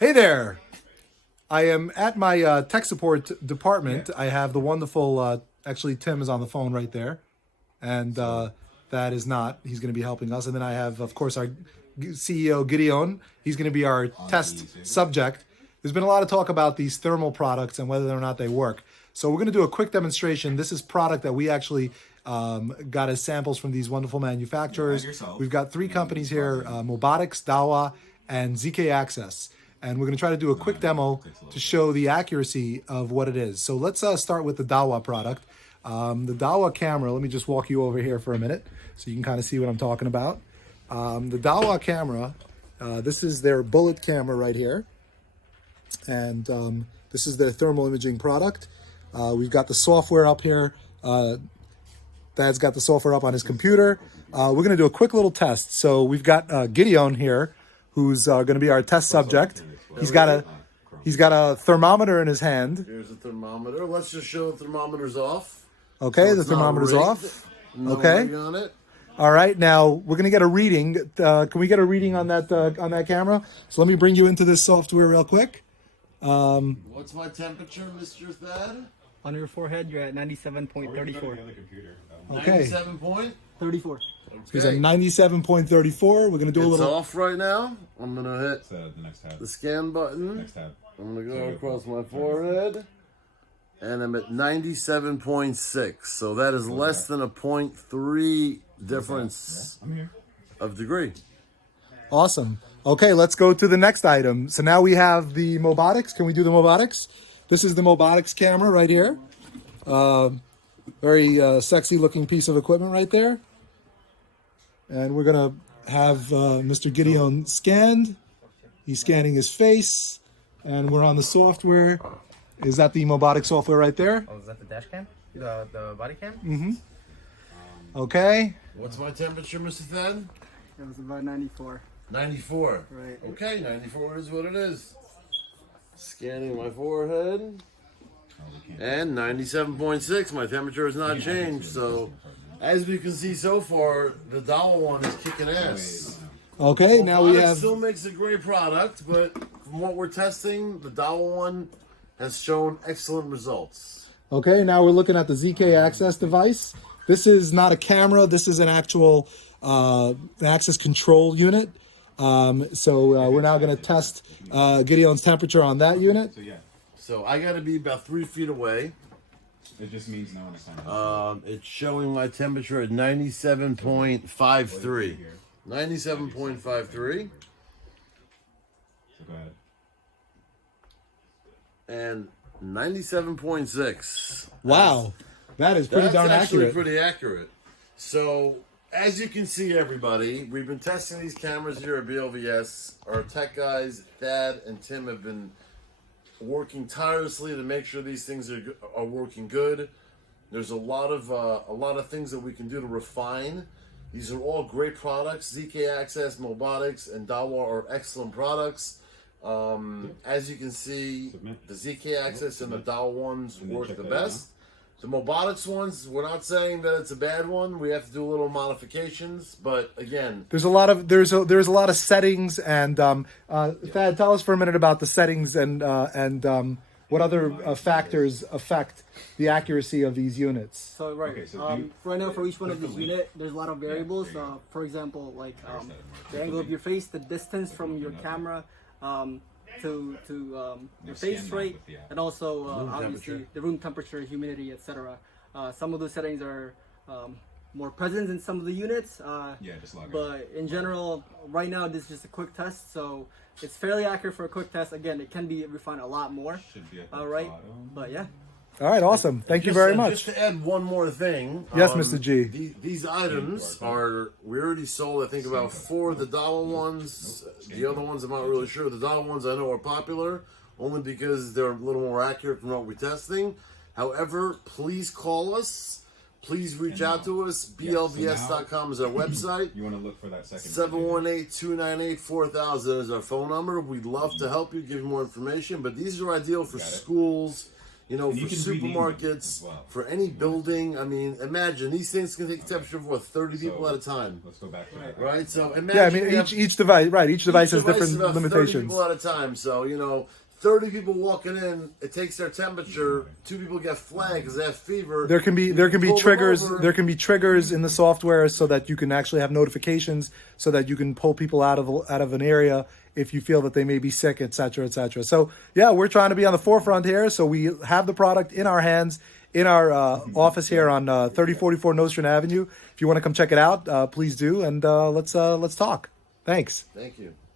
Hey there. I am at my tech support department. I have the wonderful, actually Tim is on the phone right there. And that is not, he's going to be helping us. And then I have, of course, our CEO, Gideon. He's going to be our test subject. There's been a lot of talk about these thermal products and whether or not they work. So we're going to do a quick demonstration. This is product that we actually got as samples from these wonderful manufacturers. We've got three companies here, Mobotics, Dahua, and ZKTeco. And we're going to try to do a quick demo to show the accuracy of what it is. So let's start with the Dahua product. The Dahua camera, let me just walk you over here for a minute so you can kind of see what I'm talking about. The Dahua camera, this is their bullet camera right here. And this is their thermal imaging product. We've got the software up here. Dad's got the software up on his computer. We're going to do a quick little test. So we've got Gideon here, who's going to be our test subject. He's got a thermometer in his hand. Here's a thermometer. Let's just show the thermometer's off. Okay, so the thermometer's off. No okay. rig on it. All right, now we're going to get a reading. Can we get a reading on that camera? So let me bring you into this software real quick. What's my temperature, Mr. Thad? On your forehead, you're at 97.34. Okay. 97 point? 34. He's at 97.34. We're going to do a little... It's off right now. I'm going to hit the next tab. the scan button. Next tab. I'm going to go across my forehead. And I'm at 97.6. So that is less than a 0.3 difference of degree. Awesome. Okay, let's go to the next item. So now we have the Mobotics. Can we do the Mobotics? This is the Mobotics camera right here. Very sexy looking piece of equipment right there. And we're going to have Mr. Gideon scanned. He's scanning his face. And we're on the software. Is that the Mobotics software right there? Oh, is that the dash cam? The Bodycam? Mm-hmm. Okay. What's my temperature, Mr. Thad? It was about 94. 94. Right. Okay, 94 is what it is. Scanning my forehead. And 97.6. My temperature has not changed. So, as we can see so far, the Dahua one is kicking ass. Okay, now we have... still makes a great product, but from what we're testing, the Dahua one has shown excellent results. Okay, now we're looking at the ZKTeco device. This is not a camera. This is an actual access control unit. So we're now going to test Gideon's temperature on that unit. So I got to be about 3 feet away. It just means no one is on. It's showing my temperature at 97.53. 97.53. So go ahead. And 97.6. Wow, that is pretty darn actually accurate. pretty accurate. So, as you can see, everybody, we've been testing these cameras here at BLVS. Our tech guys, Thad and Tim, have been working tirelessly to make sure these things are working good. There's a lot of things that we can do to refine. These are all great products. ZKTeco, Mobotics, and Dahua are excellent products. As you can see, the ZKTeco and the Dahua ones work the best. The Mobotics ones, we're not saying that it's a bad one. We have to do a little modifications, but again, There's a lot of settings, and Thad, tell us for a minute about the settings and what other factors affect the accuracy of these units. So right now for each one of these units, there's a lot of variables. For example, like the angle of your face, the distance from your camera to your face rate, and also obviously the room temperature, humidity, etc. Some of those settings are more present in some of the units, but in general, right now this is just a quick test, so it's fairly accurate for a quick test. Again, it can be refined a lot more. Right, but yeah. All right, awesome. Thank you very much. Just to add one more thing. Yes, Mr. G. These items we already sold, I think, about 4 of the Dahua ones. The other ones, I'm not really sure. The Dahua ones I know are popular, only because they're a little more accurate from what we're testing. However, please call us. Please reach out to us. BLVS.com is our website. You want to look for that second. 718-298-4000 is our phone number. We'd love to help you, give you more information. But these are ideal for schools, You know, And for you can rename them supermarkets, as well. for any building. I mean, imagine these things can take a temperature of what 30 people So, at a time, Let's go back to that. right? So imagine Yeah, I mean you have- each device, right? Each device has device is different about 30 limitations. people at a time. So, you know, 30 people walking in, it takes their temperature. 2 people get flagged because they have fever. There can be You pull them triggers. over. There can be triggers in the software so that you can actually have notifications, so that you can pull people out of an area if you feel that they may be sick, et cetera, et cetera. So yeah, we're trying to be on the forefront here. So we have the product in our hands in our office here on 3044 Nostrand Avenue. If you want to come check it out, please do, and let's talk. Thanks. Thank you.